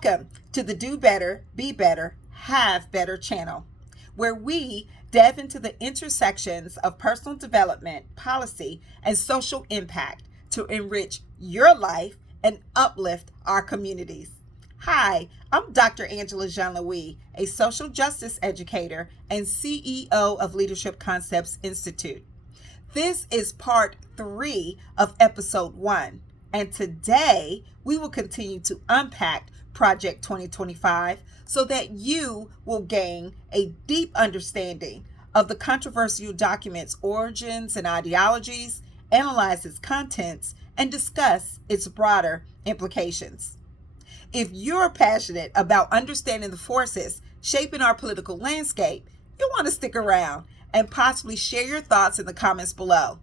Welcome to the Do Better, Be Better, Have Better channel, where we delve into the intersections of personal development, policy, and social impact to enrich your life and uplift our communities. Hi, I'm Dr. Angela Jean-Louis, a social justice educator and CEO of Leadership Concepts Institute. This is part 3 of episode 1, and today we will continue to unpack Project 2025 so that you will gain a deep understanding of the controversial document's origins and ideologies, analyze its contents, and discuss its broader implications. If you're passionate about understanding the forces shaping our political landscape, you'll want to stick around and possibly share your thoughts in the comments below.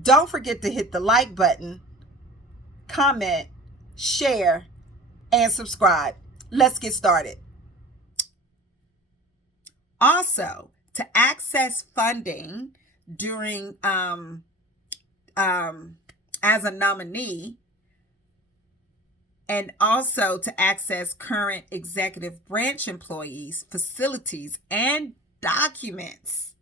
Don't forget to hit the like button, comment, share, and subscribe. Let's get started. Also, to access funding during as a nominee, and also to access current executive branch employees, facilities, and documents,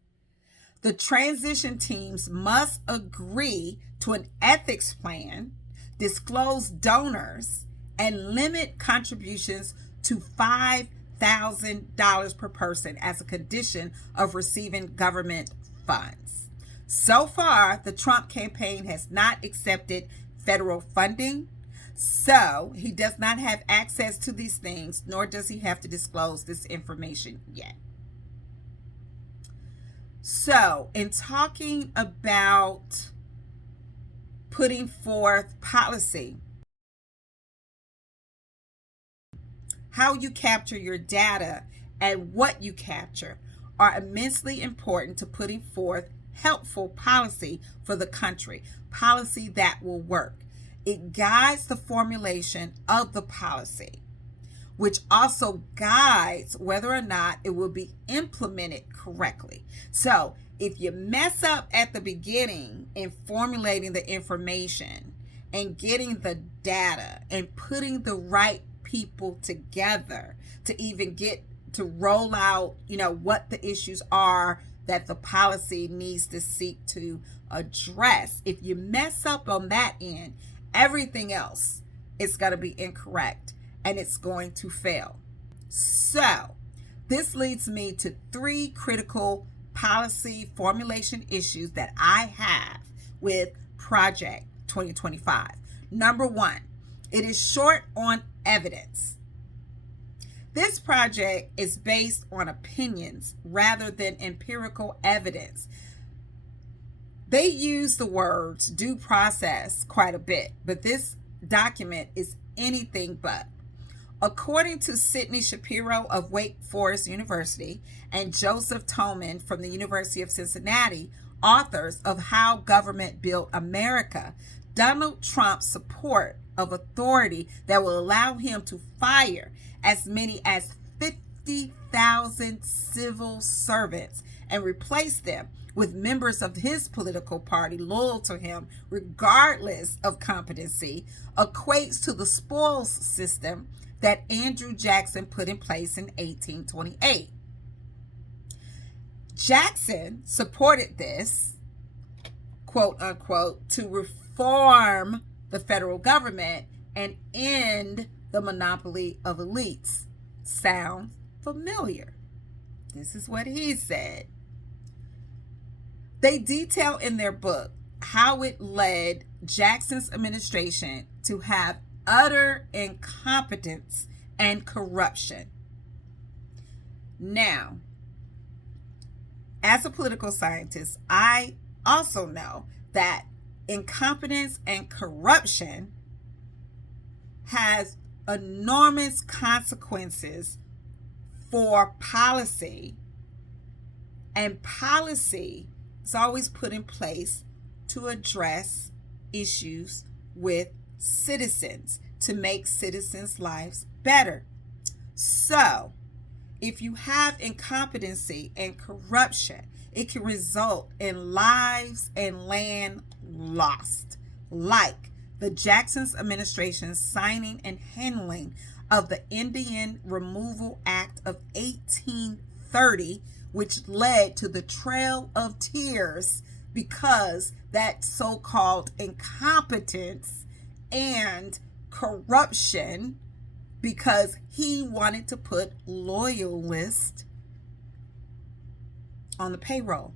the transition teams must agree to an ethics plan, disclose donors, and limit contributions to $5,000 per person as a condition of receiving government funds. So far, the Trump campaign has not accepted federal funding, so he does not have access to these things, nor does he have to disclose this information yet. So, in talking about putting forth policy, how you capture your data and what you capture are immensely important to putting forth helpful policy for the country, policy that will work. It guides the formulation of the policy, which also guides whether or not it will be implemented correctly. So if you mess up at the beginning in formulating the information and getting the data and putting the right people together to even get to roll out, what the issues are that the policy needs to seek to address. If you mess up on that end, everything else is going to be incorrect and it's going to fail. So this leads me to 3 critical policy formulation issues that I have with Project 2025. Number 1, it is short on evidence. This project is based on opinions rather than empirical evidence. They use the words due process quite a bit, but this document is anything but. According to Sidney Shapiro of Wake Forest University and Joseph Tolman from the University of Cincinnati, authors of How Government Built America, Donald Trump's support of authority that will allow him to fire as many as 50,000 civil servants and replace them with members of his political party loyal to him regardless of competency equates to the spoils system that Andrew Jackson put in place in 1828. Jackson supported this, quote unquote, to reform the federal government and end the monopoly of elites. Sound familiar? This is what he said. They detail in their book how it led Jackson's administration to have utter incompetence and corruption. Now, as a political scientist, I also know that incompetence and corruption has enormous consequences for policy, and policy is always put in place to address issues with citizens, to make citizens' lives better. So, if you have incompetency and corruption, it can result in lives and land lost, like the Jackson's administration signing and handling of the Indian Removal Act of 1830, which led to the Trail of Tears because that so-called incompetence and corruption, because he wanted to put loyalists on the payroll.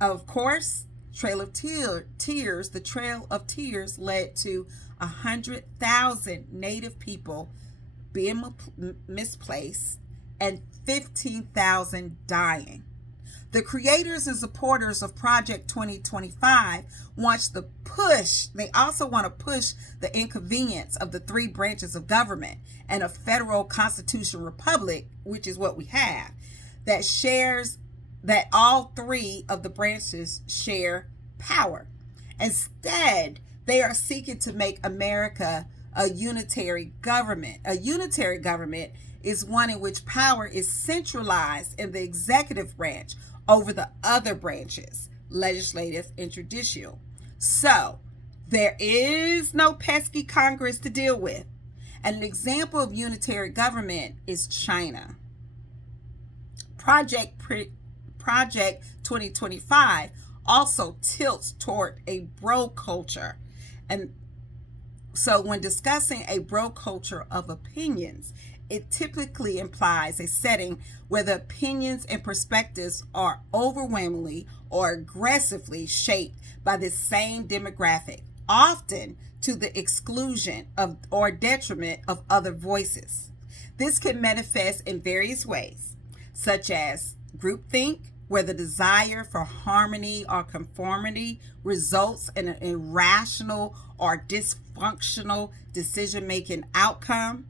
Of course, the Trail of Tears led to 100,000 Native people being misplaced and 15,000 dying. The creators and supporters of Project 2025 they also want to push the inconvenience of the three branches of government and a federal constitutional republic, which is what we have, that all three of the branches share power. Instead, they are seeking to make America a unitary government. A unitary government is one in which power is centralized in the executive branch over the other branches, legislative and judicial. So, there is no pesky Congress to deal with. And an example of unitary government is China. Project 2025 also tilts toward a bro culture. And so when discussing a bro culture of opinions, it typically implies a setting where the opinions and perspectives are overwhelmingly or aggressively shaped by the same demographic, often to the exclusion of or detriment of other voices. This can manifest in various ways, such as groupthink, where the desire for harmony or conformity results in an irrational or dysfunctional decision-making outcome.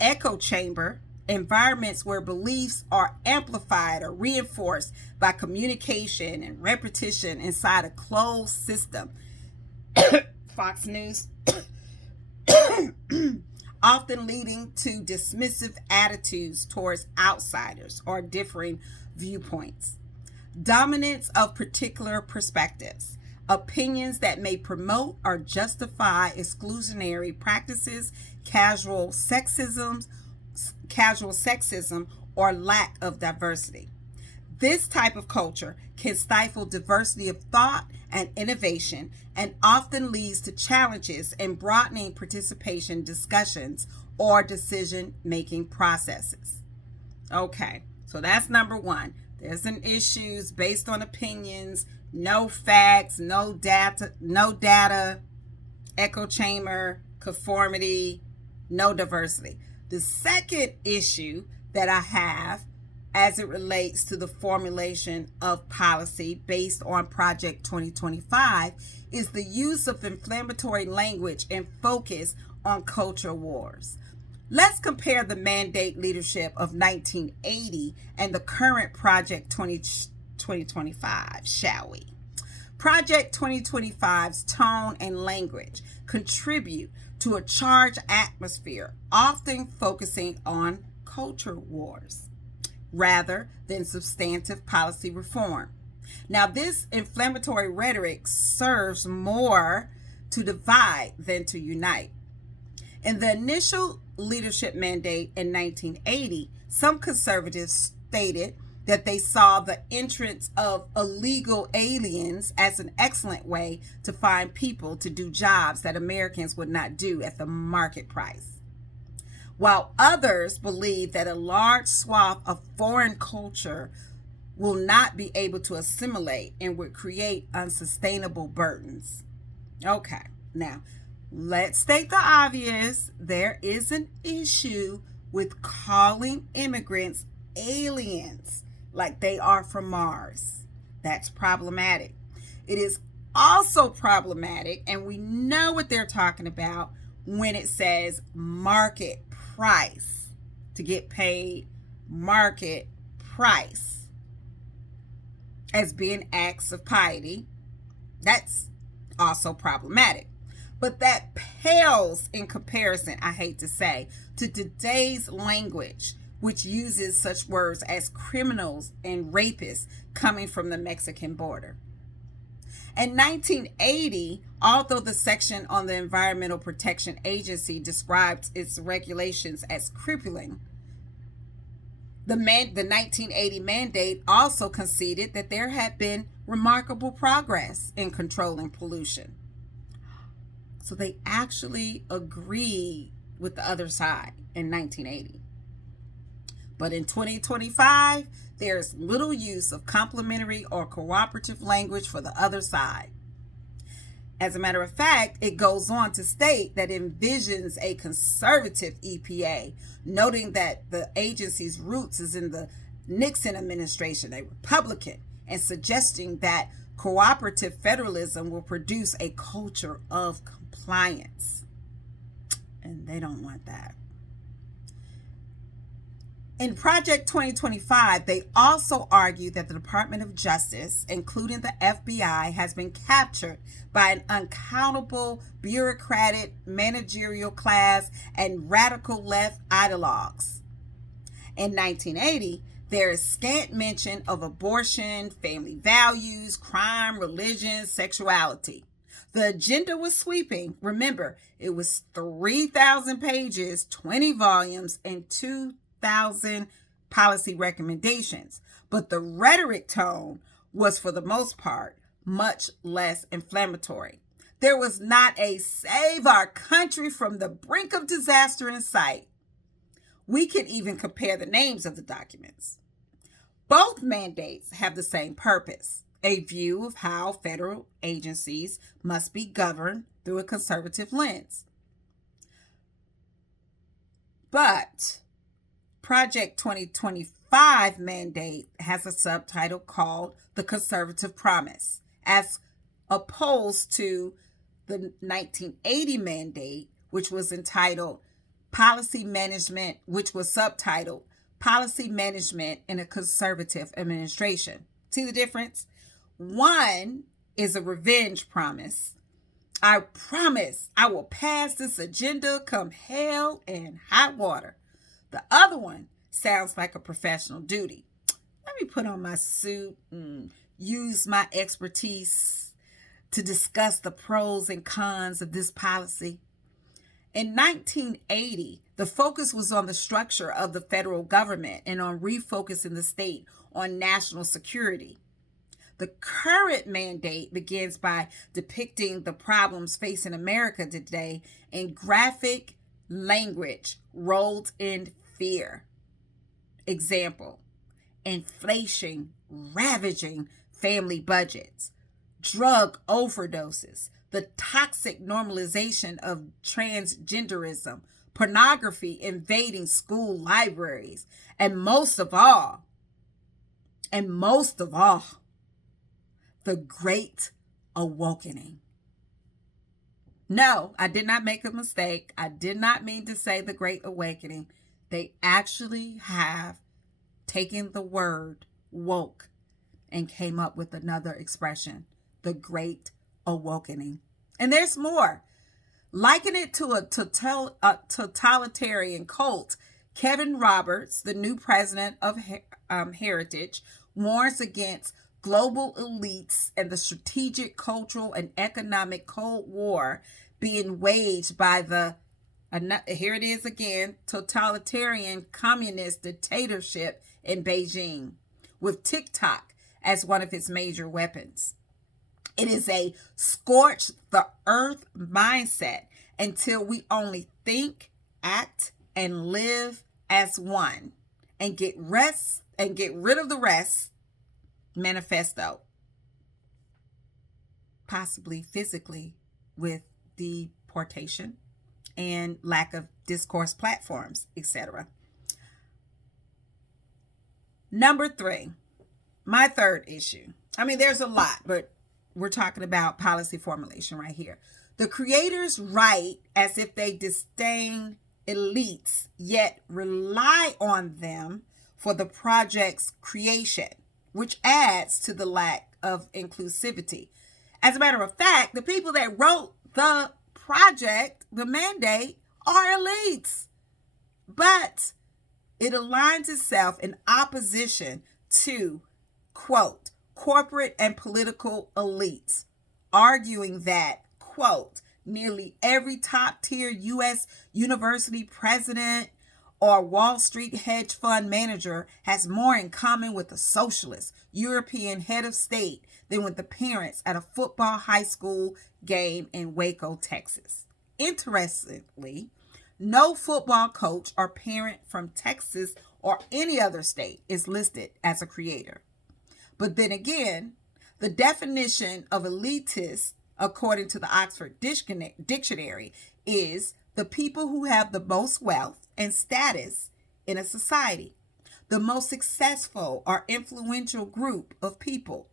Echo chamber, environments where beliefs are amplified or reinforced by communication and repetition inside a closed system. Fox News, often leading to dismissive attitudes towards outsiders or differing viewpoints. Dominance of particular perspectives, opinions that may promote or justify exclusionary practices, casual sexism, or lack of diversity. This type of culture can stifle diversity of thought and innovation, and often leads to challenges in broadening participation discussions or decision-making processes. Okay, so that's number one. There's an issues based on opinions, no facts, no data, echo chamber, conformity, no diversity. The second issue that I have as it relates to the formulation of policy based on Project 2025 is the use of inflammatory language and focus on culture wars. Let's compare the mandate leadership of 1980 and the current Project 2025, shall we? Project 2025's tone and language contribute to a charged atmosphere, often focusing on culture wars rather than substantive policy reform. Now, this inflammatory rhetoric serves more to divide than to unite. In the initial leadership mandate in 1980, some conservatives stated that they saw the entrance of illegal aliens as an excellent way to find people to do jobs that Americans would not do at the market price, while others believe that a large swath of foreign culture will not be able to assimilate and would create unsustainable burdens. Okay, now let's state the obvious. There is an issue with calling immigrants aliens like they are from Mars. That's problematic. It is also problematic, and we know what they're talking about when it says market price, to get paid market price, as being acts of piety. That's also problematic. But that pales in comparison, I hate to say, to today's language, which uses such words as criminals and rapists coming from the Mexican border. In 1980, although the section on the Environmental Protection Agency describes its regulations as crippling, the 1980 mandate also conceded that there had been remarkable progress in controlling pollution. So they actually agreed with the other side in 1980. But in 2025, there's little use of complementary or cooperative language for the other side. As a matter of fact, it goes on to state that it envisions a conservative EPA, noting that the agency's roots is in the Nixon administration, a Republican, and suggesting that cooperative federalism will produce a culture of compliance. And they don't want that. In Project 2025, they also argue that the Department of Justice, including the FBI, has been captured by an uncountable bureaucratic managerial class and radical left ideologues. In 1980, there is scant mention of abortion, family values, crime, religion, sexuality. The agenda was sweeping. Remember, it was 3,000 pages, 20 volumes, and 2,000 policy recommendations. But the rhetoric tone was, for the most part, much less inflammatory. There was not a save our country from the brink of disaster in sight. We can even compare the names of the documents. Both mandates have the same purpose: a view of how federal agencies must be governed through a conservative lens. But Project 2025 mandate has a subtitle called The Conservative Promise, as opposed to the 1980 mandate, which was entitled Policy Management, which was subtitled Policy Management in a Conservative Administration. See the difference? One is a revenge promise. I promise I will pass this agenda come hell and high water. The other one sounds like a professional duty. Let me put on my suit and use my expertise to discuss the pros and cons of this policy. In 1980, the focus was on the structure of the federal government and on refocusing the state on national security. The current mandate begins by depicting the problems facing America today in graphic language rolled in fear. Example: inflation ravaging family budgets, drug overdoses, the toxic normalization of transgenderism, pornography invading school libraries, and most of all, the Great Awakening. No, I did not make a mistake. I did not mean to say the Great Awakening. They actually have taken the word woke and came up with another expression, the Great Awakening. And there's more. Liken it to a totalitarian cult. Kevin Roberts, the new president of Heritage, warns against global elites and the strategic, cultural, and economic Cold War being waged by the, here it is again, totalitarian communist dictatorship in Beijing, with TikTok as one of its major weapons. It is a scorch the earth mindset until we only think, act, and live as one, and get rid of the rest. Manifesto, possibly physically, with deportation and lack of discourse platforms, etc. Number 3, my third issue. I mean, there's a lot, but we're talking about policy formulation right here. The creators write as if they disdain elites, yet rely on them for the project's creation, which adds to the lack of inclusivity. As a matter of fact, the people that wrote the project, the mandate, are elites. But it aligns itself in opposition to, quote, corporate and political elites, arguing that, quote, nearly every top tier U.S. university president or Wall Street hedge fund manager has more in common with a socialist European head of state than with the parents at a football high school game in Waco, Texas. Interestingly, no football coach or parent from Texas or any other state is listed as a creator. But then again, the definition of elitist, according to the Oxford Dictionary, is the people who have the most wealth and status in a society, the most successful or influential group of people.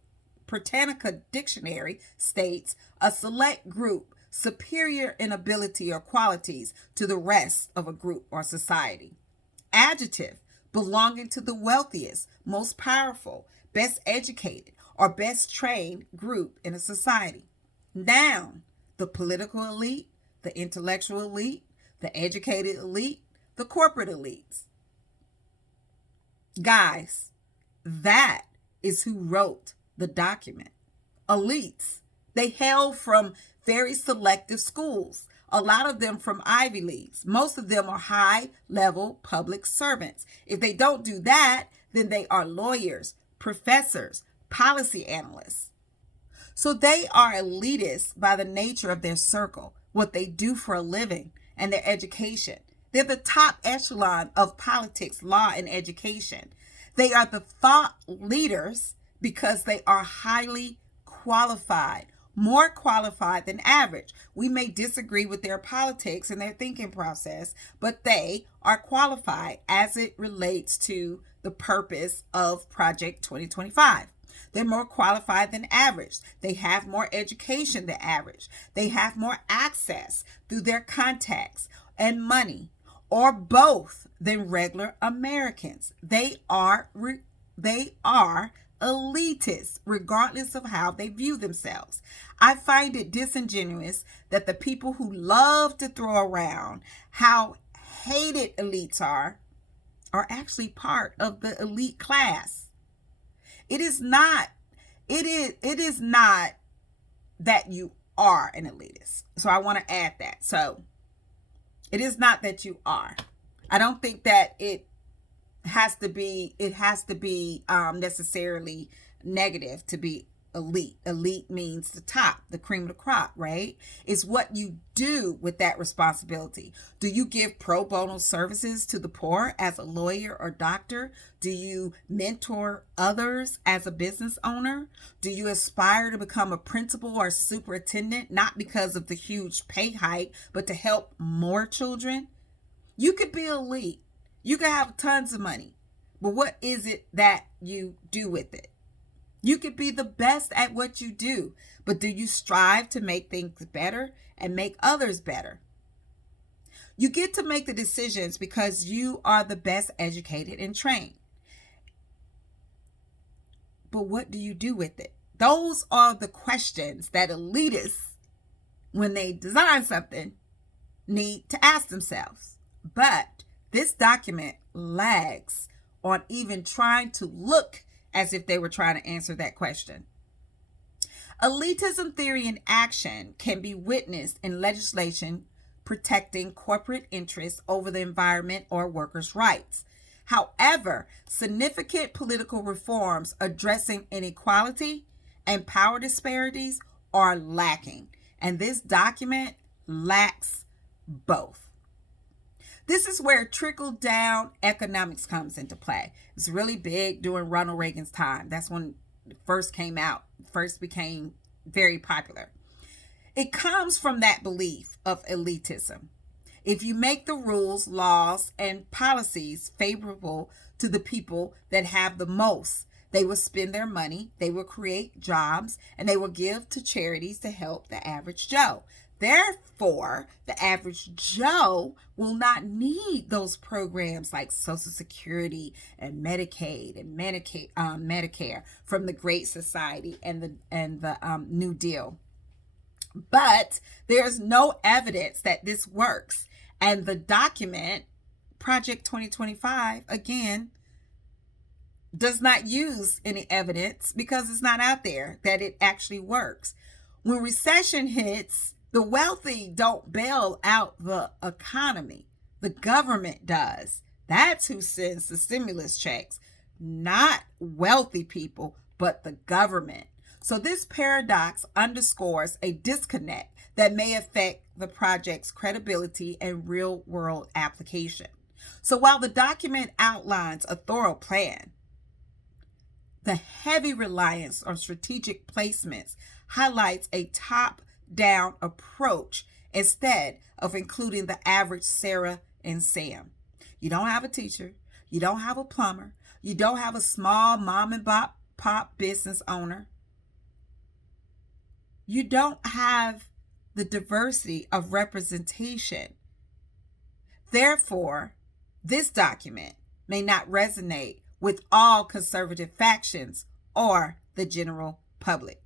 Britannica Dictionary states a select group superior in ability or qualities to the rest of a group or society. Adjective, belonging to the wealthiest, most powerful, best educated, or best trained group in a society. Noun, the political elite, the intellectual elite, the educated elite, the corporate elites. Guys, that is who wrote the document. Elites. They hail from very selective schools, a lot of them from Ivy Leagues. Most of them are high-level public servants. If they don't do that, then they are lawyers, professors, policy analysts. So they are elitists by the nature of their circle, what they do for a living, and their education. They're the top echelon of politics, law, and education. They are the thought leaders because they are highly qualified, more qualified than average. We may disagree with their politics and their thinking process, but they are qualified as it relates to the purpose of Project 2025. They're more qualified than average. They have more education than average. They have more access through their contacts and money, or both, than regular Americans. They are elitists, regardless of how they view themselves. I find it disingenuous that the people who love to throw around how hated elites are actually part of the elite class. It is not that you are an elitist. So I want to add that. So it is not that you are. I don't think that it has to be necessarily negative to be elite. Elite means the top, the cream of the crop, right? It's what you do with that responsibility. Do you give pro bono services to the poor as a lawyer or doctor? Do you mentor others as a business owner? Do you aspire to become a principal or superintendent, not because of the huge pay hike, but to help more children? You could be elite. You could have tons of money, but what is it that you do with it? You could be the best at what you do, but do you strive to make things better and make others better? You get to make the decisions because you are the best educated and trained. But what do you do with it? Those are the questions that elitists, when they design something, need to ask themselves. But this document lags on even trying to look as if they were trying to answer that question. Elitism theory in action can be witnessed in legislation protecting corporate interests over the environment or workers' rights. However, significant political reforms addressing inequality and power disparities are lacking, and this document lacks both. This is where trickle-down economics comes into play. It's really big during Ronald Reagan's time. That's when it first came out, first became very popular. It comes from that belief of elitism. If you make the rules, laws, and policies favorable to the people that have the most, they will spend their money, they will create jobs, and they will give to charities to help the average Joe. Therefore, the average Joe will not need those programs like Social Security and Medicaid and Medicare from the Great Society and the New Deal. But there's no evidence that this works. And the document, Project 2025, again, does not use any evidence because it's not out there that it actually works. When recession hits, the wealthy don't bail out the economy. The government does. That's who sends the stimulus checks, not wealthy people, but the government. So this paradox underscores a disconnect that may affect the project's credibility and real-world application. So while the document outlines a thorough plan, the heavy reliance on strategic placements highlights a top-down approach instead of including the average Sarah and Sam. You don't have a teacher, you don't have a plumber, you don't have a small mom and pop business owner. You don't have the diversity of representation. Therefore, this document may not resonate with all conservative factions or the general public.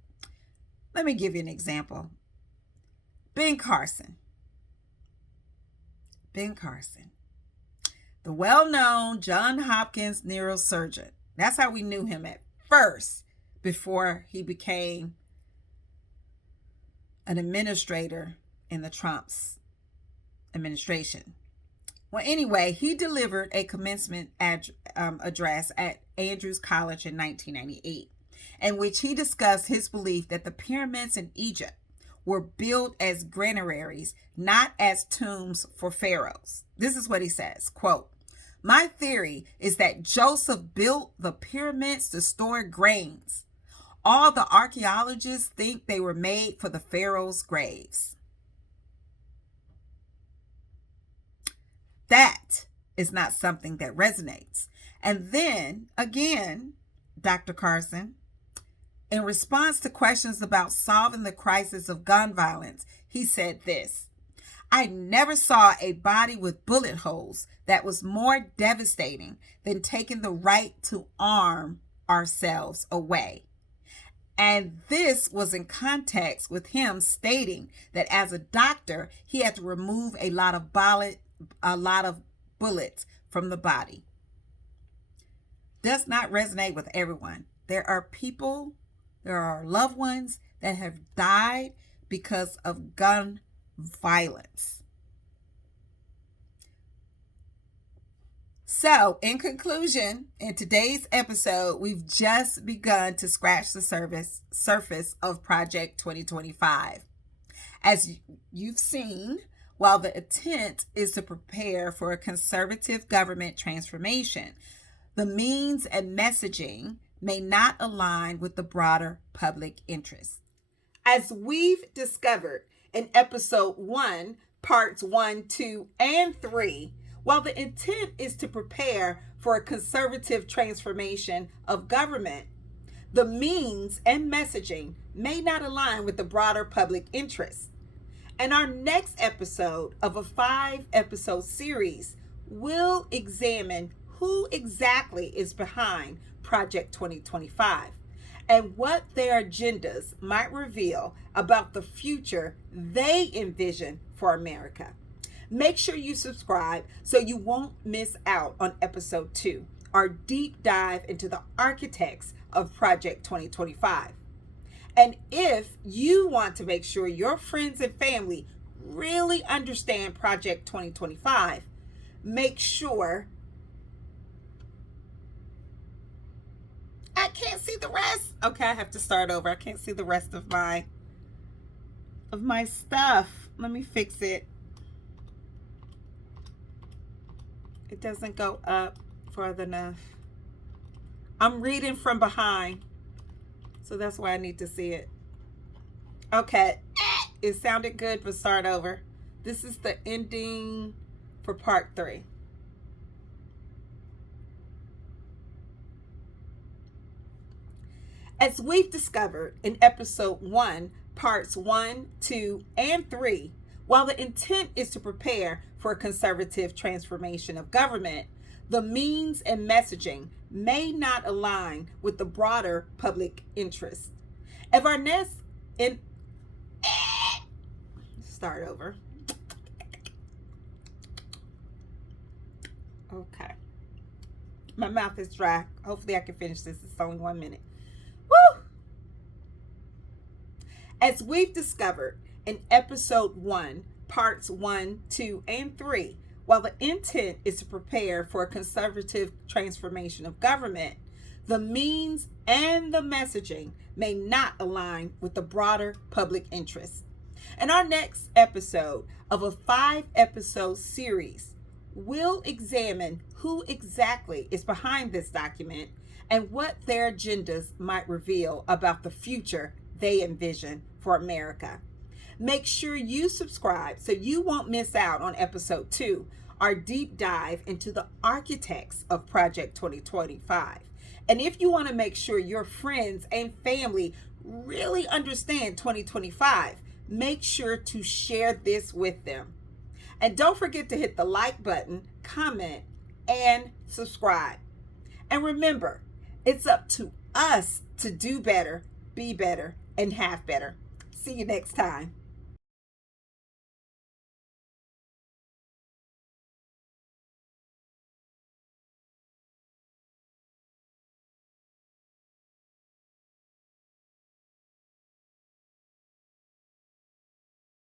Let me give you an example. Ben Carson, the well-known Johns Hopkins neurosurgeon. That's how we knew him at first before he became an administrator in the Trump's administration. Well, anyway, he delivered a commencement address at Andrews College in 1998, in which he discussed his belief that the pyramids in Egypt were built as granaries, not as tombs for pharaohs. This is what he says, quote, "My theory is that Joseph built the pyramids to store grains. All the archaeologists think they were made for the pharaoh's graves." That is not something that resonates. And then, again, Dr. Carson, in response to questions about solving the crisis of gun violence, he said this: "I never saw a body with bullet holes that was more devastating than taking the right to arm ourselves away." And this was in context with him stating that as a doctor, he had to remove a lot of bullets from the body. Does not resonate with everyone. There are people, there are loved ones that have died because of gun violence. So, in conclusion, in today's episode, we've just begun to scratch the surface of Project 2025. As you've seen, while the intent is to prepare for a conservative government transformation, the means and messaging may not align with the broader public interest. As we've discovered in episode 1, parts 1, 2, and 3, while the intent is to prepare for a conservative transformation of government, the means and messaging may not align with the broader public interest. In our next episode of a 5-episode series, we'll examine who exactly is behind Project 2025 and what their agendas might reveal about the future they envision for America. Make sure you subscribe so you won't miss out on episode 2, our deep dive into the architects of Project 2025. And if you want to make sure your friends and family really understand Project 2025, make sure... I can't see the rest. Okay, I have to start over. I can't see the rest of my stuff. Let me fix it. It doesn't go up far enough. I'm reading from behind, so that's why I need to see it. Okay, it sounded good, but start over. This is the ending for part 3. As we've discovered in episode 1, parts 1, 2, and 3, while the intent is to prepare for a conservative transformation of government, the means and messaging may not align with the broader public interest. If our next start over. Okay. My mouth is dry. Hopefully I can finish this. It's only 1 minute. Woo! As we've discovered in episode 1, parts 1, 2, and 3, while the intent is to prepare for a conservative transformation of government, the means and the messaging may not align with the broader public interest. In our next episode of a 5-episode series, we'll examine who exactly is behind this document and what their agendas might reveal about the future they envision for America. Make sure you subscribe so you won't miss out on episode 2, our deep dive into the architects of Project 2025. And if you want to make sure your friends and family really understand 2025, make sure to share this with them. And don't forget to hit the like button, comment, and subscribe. And remember, it's up to us to do better, be better, and have better. See you next time.